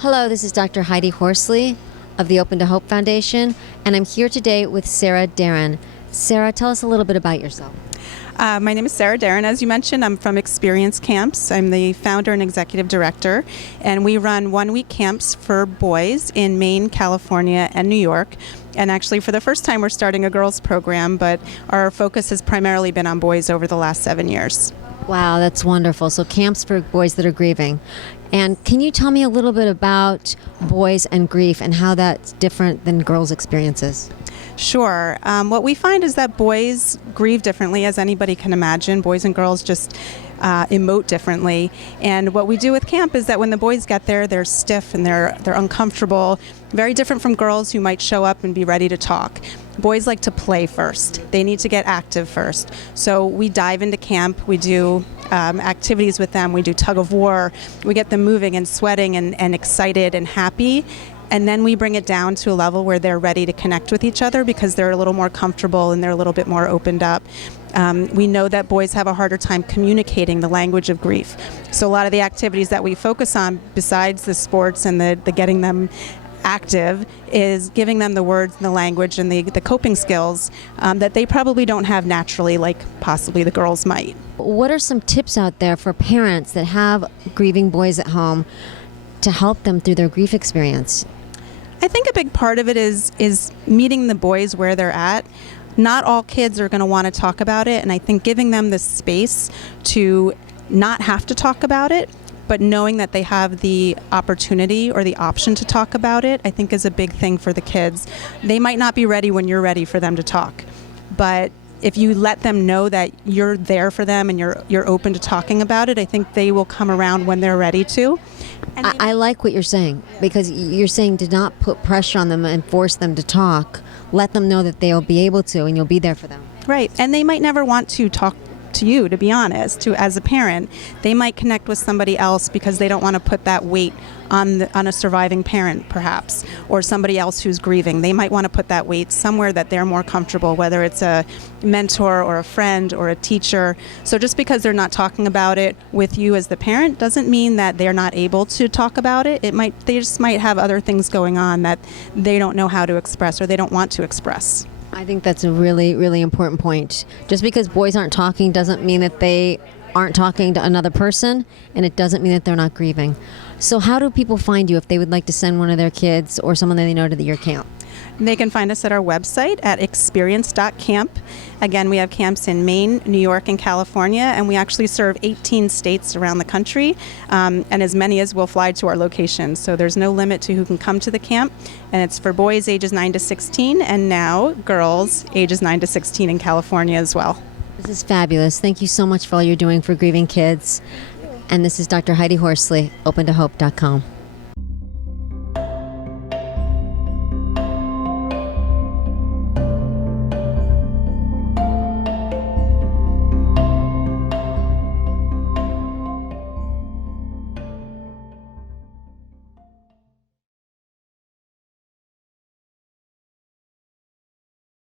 Hello, this is Dr. Heidi Horsley of the Open to Hope Foundation, and I'm here today with Sara Daren. Sara, tell us a little bit about yourself. My name is Sara Daren. As you mentioned, I'm from Experience Camps. I'm the founder and executive director, and we run one-week camps for boys in Maine, California, and New York. And actually, for the first time, we're starting a girls program, but our focus has primarily been on boys over the last 7 years. Wow, that's wonderful. So camps for boys that are grieving. And can you tell me a little bit about boys and grief and how that's different than girls' experiences? Sure. What we find is that boys grieve differently, as anybody can imagine. Boys and girls just emote differently. And what we do with camp is that when the boys get there, they're stiff and they're uncomfortable, very different from girls who might show up and be ready to talk. Boys like to play first. They need to get active first. So we dive into camp. We do activities with them. We do tug of war. We get them moving and sweating and excited and happy. And then we bring it down to a level where they're ready to connect with each other because they're a little more comfortable and they're a little bit more opened up. We know that boys have a harder time communicating the language of grief. So a lot of the activities that we focus on, besides the sports and the getting them active, is giving them the words and the language and the coping skills that they probably don't have naturally, like possibly the girls might. What are some tips out there for parents that have grieving boys at home to help them through their grief experience? I think a big part of it is meeting the boys where they're at. Not all kids are going to want to talk about it, and I think giving them the space to not have to talk about it, but knowing that they have the opportunity or the option to talk about it, I think is a big thing for the kids. They might not be ready when you're ready for them to talk, but if you let them know that you're there for them and you're open to talking about it, I think they will come around when they're ready to. And I like what you're saying, because you're saying to not put pressure on them and force them to talk. Let them know that they'll be able to and you'll be there for them. Right. And they might never want to talk to you, to be honest, as a parent. They might connect with somebody else because they don't want to put that weight on a surviving parent, perhaps, or somebody else who's grieving. They might want to put that weight somewhere that they're more comfortable, whether it's a mentor or a friend or a teacher. So just because they're not talking about it with you as the parent doesn't mean that they're not able to talk about it. They just might have other things going on that they don't know how to express or they don't want to express. I think that's a really, really important point. Just because boys aren't talking doesn't mean that they aren't talking to another person, and it doesn't mean that they're not grieving. So how do people find you if they would like to send one of their kids or someone that they know to your camp? They can find us at our website at experience.camp. Again, we have camps in Maine, New York, and California, and we actually serve 18 states around the country, and as many as will fly to our locations. So there's no limit to who can come to the camp, and it's for boys ages 9 to 16, and now girls ages 9 to 16 in California as well. This is fabulous. Thank you so much for all you're doing for grieving kids. And this is Dr. Heidi Horsley, opentohope.com.